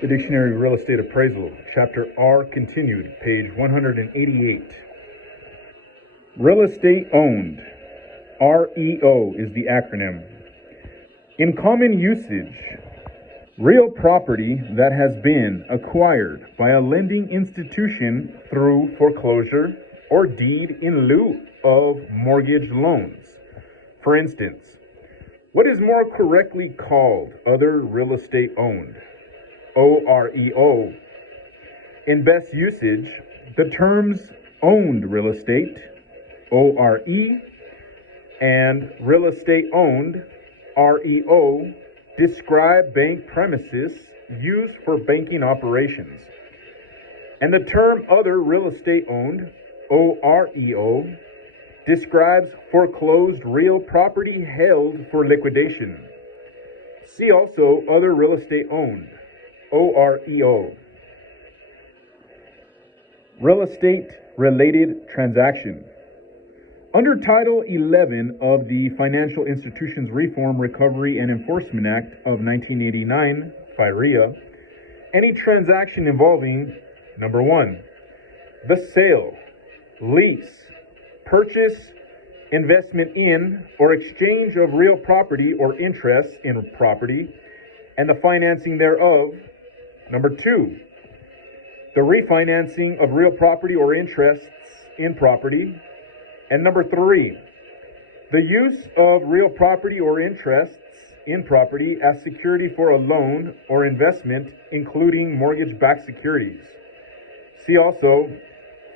The Dictionary of Real Estate Appraisal, Chapter R continued, page 188. Real estate owned. REO is the acronym. In common usage, real property that has been acquired by a lending institution through foreclosure or deed in lieu of mortgage loans. For instance, what is more correctly called other real estate owned? OREO. In best usage, the terms owned real estate, ORE, and real estate owned, REO, describe bank premises used for banking operations. And the term other real estate owned, OREO, describes foreclosed real property held for liquidation. See also other real estate owned, OREO. Real estate related transaction. Under Title 11 of the Financial Institutions Reform, Recovery, and Enforcement Act of 1989, FIREA, any transaction involving, number 1, the sale, lease, purchase, investment in, or exchange of real property or interests in property, and the financing thereof. Number 2, the refinancing of real property or interests in property. And number 3, the use of real property or interests in property as security for a loan or investment, including mortgage-backed securities. See also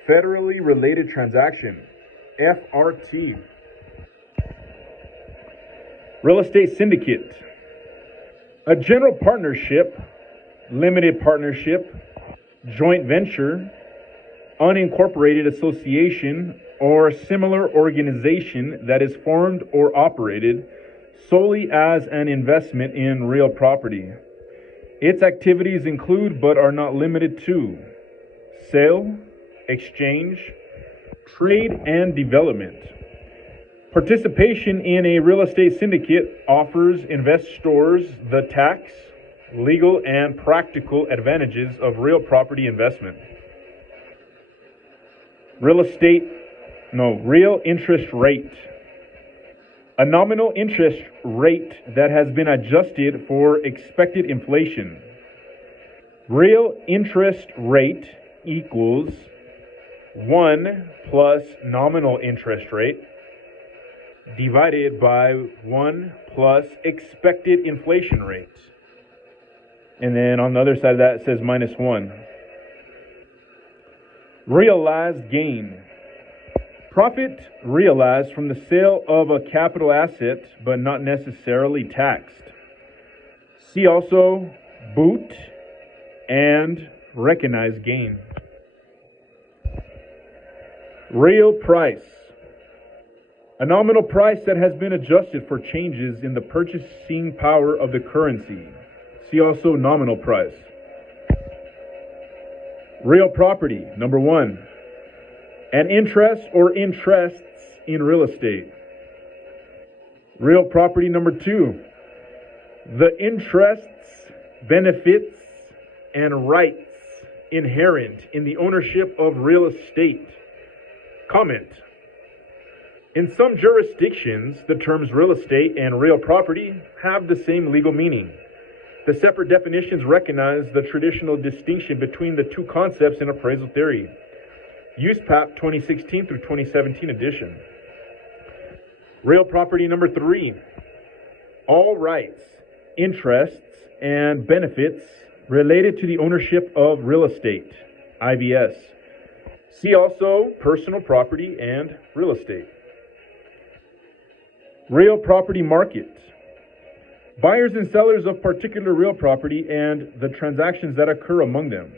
federally related transaction, FRT. Real estate syndicate. A general partnership, limited partnership, joint venture, unincorporated association, or similar organization that is formed or operated solely as an investment in real property. Its activities include, but are not limited to, sale, exchange, trade, and development. Participation in a real estate syndicate offers investors the tax, legal, and practical advantages of real property investment. Real interest rate. A nominal interest rate that has been adjusted for expected inflation. Real interest rate equals 1 plus nominal interest rate divided by 1 plus expected inflation rate. And then on the other side of that it says minus 1. Realized gain. Profit realized from the sale of a capital asset, but not necessarily taxed. See also boot and recognized gain. Real price. A nominal price that has been adjusted for changes in the purchasing power of the currency. See also nominal price. Real property, number 1. An interest or interests in real estate. Real property, number 2. The interests, benefits, and rights inherent in the ownership of real estate. Comment. In some jurisdictions, the terms real estate and real property have the same legal meaning. The separate definitions recognize the traditional distinction between the two concepts in appraisal theory. USPAP 2016 through 2017 edition. Real property number 3. All rights, interests, and benefits related to the ownership of real estate, IVS. See also personal property and real estate. Real property market. Buyers and sellers of particular real property and the transactions that occur among them.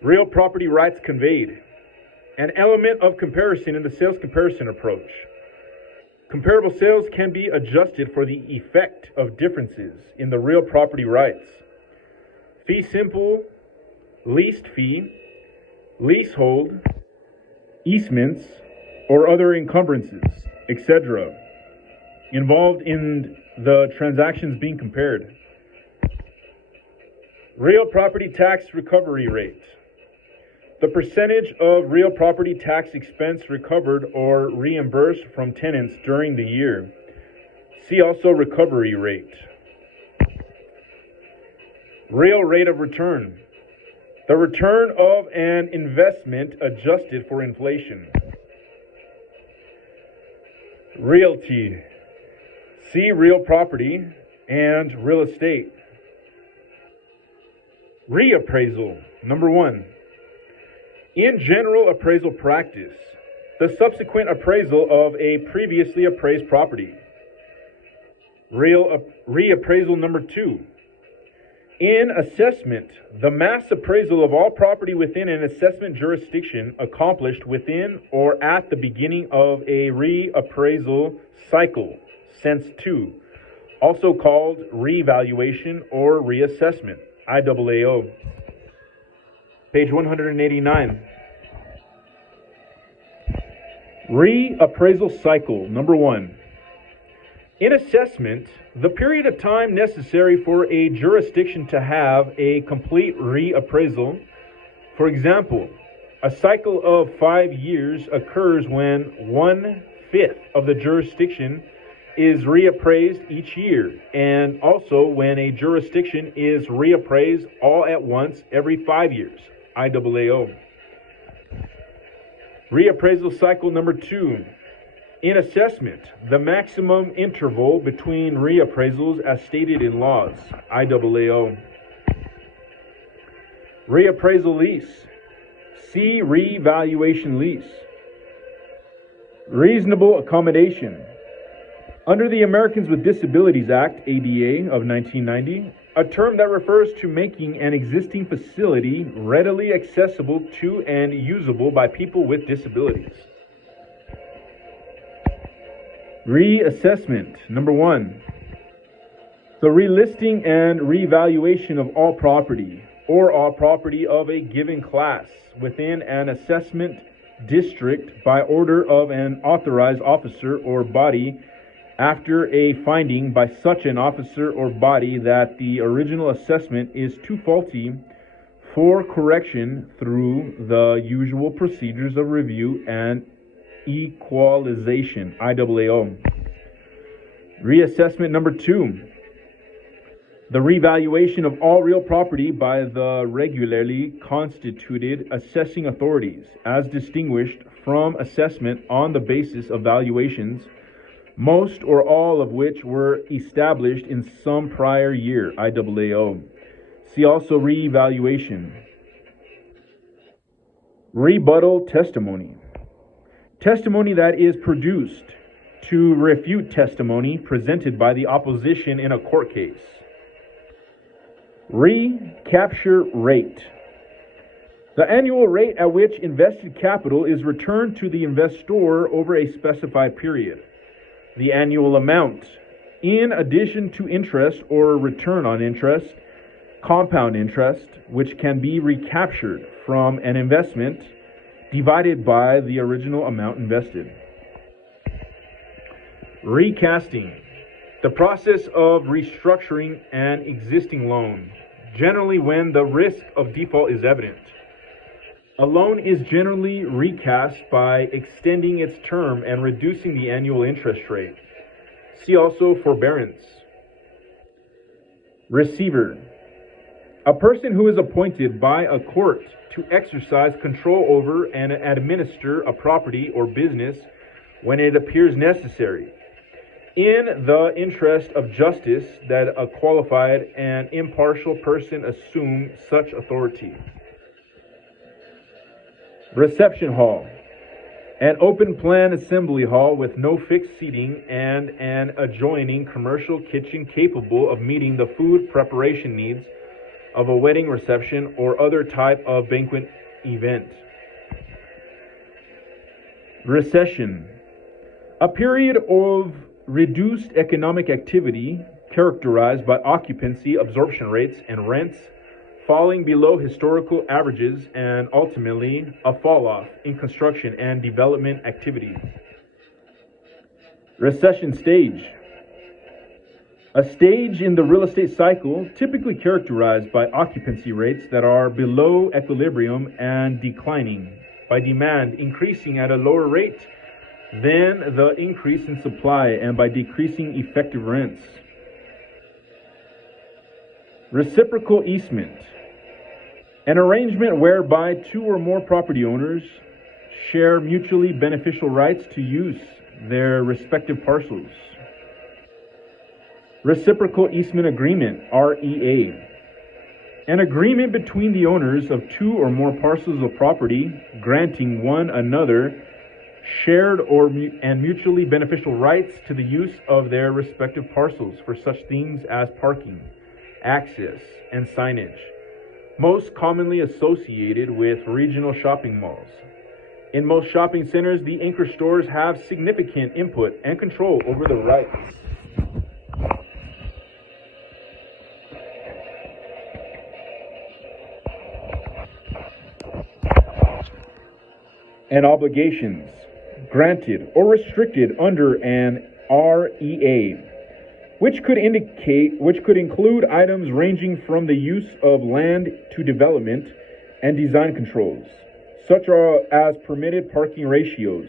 Real property rights conveyed. An element of comparison in the sales comparison approach. Comparable sales can be adjusted for the effect of differences in the real property rights. Fee simple, leased fee, leasehold, easements, or other encumbrances, etc. involved in the transactions being compared. Real property tax recovery rate. The percentage of real property tax expense recovered or reimbursed from tenants during the year. See also recovery rate. Real rate of return. The return of an investment adjusted for inflation. Realty. See real property and real estate. Reappraisal. Number 1. In general appraisal practice, the subsequent appraisal of a previously appraised property. Reappraisal number 2. In assessment, the mass appraisal of all property within an assessment jurisdiction accomplished within or at the beginning of a reappraisal cycle, sense 2, also called revaluation or reassessment, IAAO. Page 189. Reappraisal cycle, number 1. In assessment, the period of time necessary for a jurisdiction to have a complete reappraisal. For example, a cycle of 5 years occurs when 1/5 of the jurisdiction is reappraised each year, and also when a jurisdiction is reappraised all at once every 5 years, IAAO. Reappraisal cycle number 2. In assessment, the maximum interval between reappraisals as stated in laws, IAAO. Reappraisal lease. See revaluation lease. Reasonable accommodation. Under the Americans with Disabilities Act, ADA, of 1990, a term that refers to making an existing facility readily accessible to and usable by people with disabilities. Reassessment. Number 1. The relisting and revaluation of all property or all property of a given class within an assessment district by order of an authorized officer or body after a finding by such an officer or body that the original assessment is too faulty for correction through the usual procedures of review and equalization, IAAO. Reassessment number 2. The revaluation of all real property by the regularly constituted assessing authorities, as distinguished from assessment on the basis of valuations, most or all of which were established in some prior year, IAAO. See also revaluation. Rebuttal testimony. Testimony that is produced to refute testimony presented by the opposition in a court case. Recapture rate. The annual rate at which invested capital is returned to the investor over a specified period. The annual amount, in addition to interest or return on interest, compound interest, which can be recaptured from an investment, divided by the original amount invested. Recasting. The process of restructuring an existing loan, generally when the risk of default is evident. A loan is generally recast by extending its term and reducing the annual interest rate. See also forbearance. Receiver. A person who is appointed by a court to exercise control over and administer a property or business when it appears necessary, in the interest of justice, that a qualified and impartial person assume such authority. Reception hall. An open plan assembly hall with no fixed seating and an adjoining commercial kitchen capable of meeting the food preparation needs of a wedding reception or other type of banquet event. Recession. A period of reduced economic activity characterized by occupancy absorption rates and rents falling below historical averages, and ultimately a fall-off in construction and development activity. Recession stage. A stage in the real estate cycle typically characterized by occupancy rates that are below equilibrium and declining, by demand increasing at a lower rate than the increase in supply, and by decreasing effective rents. Reciprocal easement. An arrangement whereby two or more property owners share mutually beneficial rights to use their respective parcels. Reciprocal Easement Agreement, REA. An agreement between the owners of two or more parcels of property granting one another shared and mutually beneficial rights to the use of their respective parcels for such things as parking, access, and signage, most commonly associated with regional shopping malls. In most shopping centers, the anchor stores have significant input and control over the rights and obligations granted or restricted under an REA, which could include items ranging from the use of land to development and design controls, such as permitted parking ratios.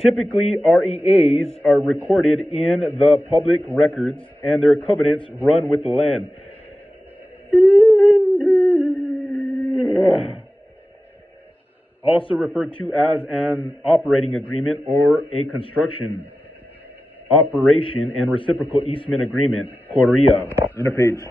Typically, REAs are recorded in the public records and their covenants run with the land. Also referred to as an operating agreement or a construction, operation, and reciprocal easement agreement, Korea, interpage.